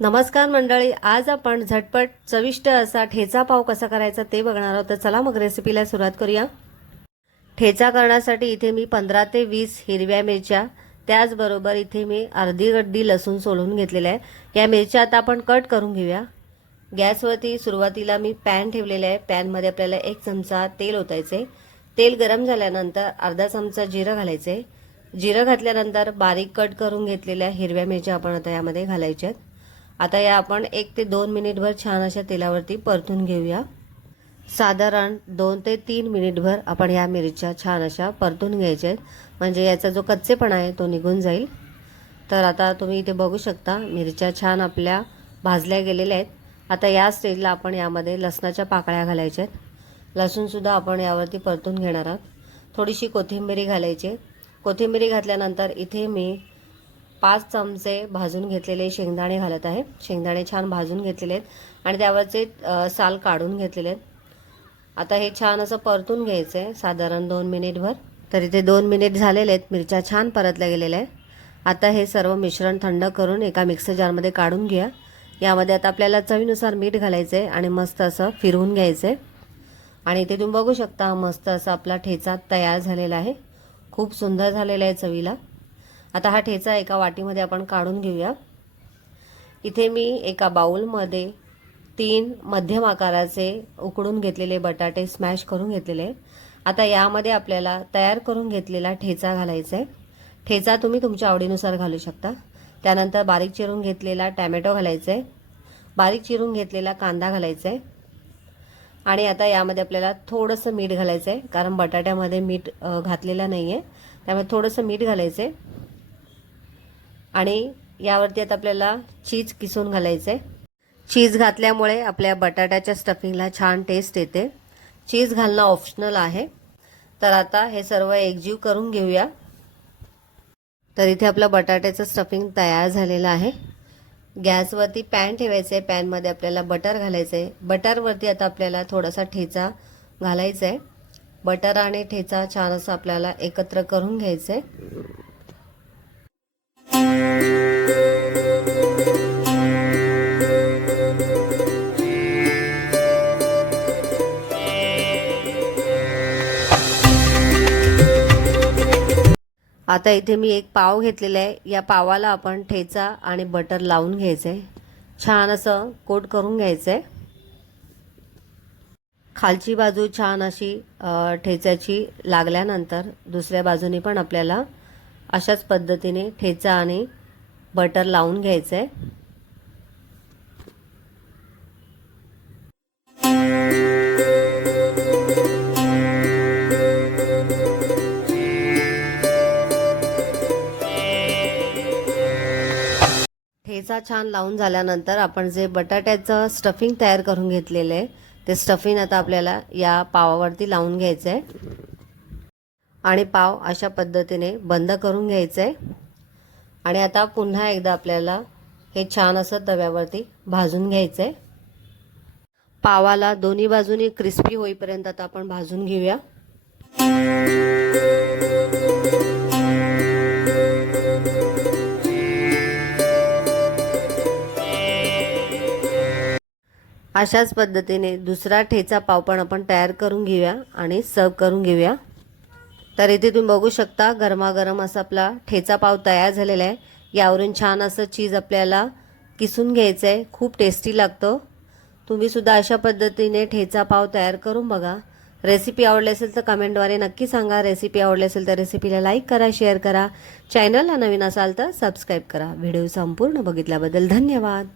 नमस्कार मंडळी आज आपण झटपट चविष्ट असा ठेचा पाव कसा करायचा ते बघणार आहोत. तर चला मग रेसिपीला सुरुवात करूया. ठेचा करण्यासाठी इथे मी पंधरा ते वीस हिरव्या मिरच्या त्याचबरोबर इथे मी अर्धी गड्डी लसूण सोलून घेतलेलं आहे या मिरच्या आता आपण कट करून घेऊया. गॅसवरती सुरुवातीला मी पॅन ठेवलेलं आहे. पॅनमध्ये आपल्याला एक चमचा तेल ओतायचे तेल गरम झाल्यानंतर अर्धा चमचा जिरं घालायचे जिरं घातल्यानंतर बारीक कट करून घेतलेल्या हिरव्या मिरच्या आपण आता यामध्ये घालायच्यात. आता या आपण एक ते दोन मिनिटभर छान अशा तेलावरती परतून घेऊया. साधारण दोन ते तीन मिनिटभर आपण या मिरच्या छान अशा परतून घ्यायच्या आहेत. म्हणजे याचा जो कच्चेपणा आहे तो निघून जाईल. तर आता तुम्ही इथे बघू शकता मिरच्या छान आपल्या भाजल्या गेलेल्या आहेत. आता या स्टेजला आपण यामध्ये लसणाच्या पाकळ्या घालायच्या आहेत. लसूणसुद्धा आपण यावरती परतून घेणार आहोत. थोडीशी कोथिंबिरी घालायची कोथिंबिरी घातल्यानंतर इथे मी पाच चमचे भाजून घेतलेले शेंगदाणे घालत आहे. शेंगदाणे छान भाजून घेतलेले आहेत आणि त्यावरचे साल काढून घेतलेले आहेत. आता हे छान असं परतून घ्यायचं आहे साधारण दोन मिनिटभर. तर इथे दोन मिनिट झालेले आहेत. मिरच्या छान परतल्या गेलेल्या आहेत. आता हे सर्व मिश्रण थंड करून एका मिक्सर जारमध्ये काढून घ्या यामध्ये आता आपल्याला चवीनुसार मीठ घालायचं आहे आणि मस्त असं फिरवून घ्यायचं आहे आणि इथे तुम्ही बघू शकता मस्त असा आपला ठेचा तयार झालेला आहे. खूप सुंदर झालेला आहे चवीला. आता हा ठेचा एका वाटीमध्ये आपण काढून घेऊया. इथे मी एका बाउलमध्ये तीन मध्यम आकाराचे उकडून घेतलेले बटाटे स्मॅश करून घेतलेले. आता यामध्ये आपल्याला तयार करून घेतलेला ठेचा घालायचा आहे. ठेचा तुम्ही तुमच्या आवडीनुसार घालू शकता. त्यानंतर बारीक चिरून घेतलेला टॅमॅटो घालायचा आहे. बारीक चिरून घेतलेला कांदा घालायचा आहे. आणि आता यामध्ये आपल्याला थोडंसं मीठ घालायचं आहे कारण बटाट्यामध्ये मीठ घातलेलं नाही आहे त्यामुळे थोडंसं मीठ घालायचं आहे. आणि यावरती आता आपल्याला चीज किसून घालायचं आहे चीज घातल्यामुळे आपल्या बटाट्याच्या स्टफिंगला छान टेस्ट येते. चीज घालणं ऑप्शनल आहे. तर आता हे सर्व एकजीव करून घेऊया. तर इथे आपलं बटाट्याचं स्टफिंग तयार झालेलं आहे. गॅसवरती पॅन ठेवायचं आहे पॅनमध्ये आपल्याला बटर घालायचं आहे बटरवरती आता आपल्याला थोडासा ठेचा घालायचा आहे बटर आणि ठेचा छान असं आपल्याला एकत्र करून घ्यायचं आहे आता इथे मी एक पाव घेतलेला आहे. या पावाला आपण ठेचा आणि बटर लावून घ्यायचं आहे छान असं कोट करून घ्यायचं आहे खालची बाजू छान अशी ठेच्याची लागल्यानंतर दुसऱ्या बाजूने पण आपल्याला अशाच पद्धतीने ठेचा आणि बटर लावून घ्यायचं आहे ठेचा छान लावून झाल्यानंतर आपण जे बटाट्याचं स्टफिंग तयार करून घेतलेलं आहे ते स्टफिंग आता आपल्याला या पावावरती लावून घ्यायचं आहे आणि पाव अशा पद्धतीने बंद करून घ्यायचं आहे आणि आता पुन्हा एकदा आपल्याला हे छान असं तव्यावरती भाजून घ्यायचं आहे पावाला दोन्ही बाजूनी क्रिस्पी होईपर्यंत आता आपण भाजून घेऊया. अशाच पद्धतीने दुसरा ठेचा पाव पण आपण तयार करून घेऊया आणि सर्व करून घेऊया. तर इथे तुम्ही बघू शकता गरमागरम असा आपला ठेचा पाव तयार झालेला आहे. यावरून छान असं चीज आपल्याला किसून घ्यायचं आहे खूप टेस्टी लागतं. तुम्ही सुद्धा अशा पद्धतीने ठेचा पाव तयार करून बघा. रेसिपी आवडली असेल तर कमेंटद्वारे नक्की सांगा. रेसिपी आवडली असेल तर रेसिपीला लाईक करा शेअर करा. चॅनलला नवीन असाल तर सबस्क्राईब करा. व्हिडिओ संपूर्ण बघितल्याबद्दल धन्यवाद.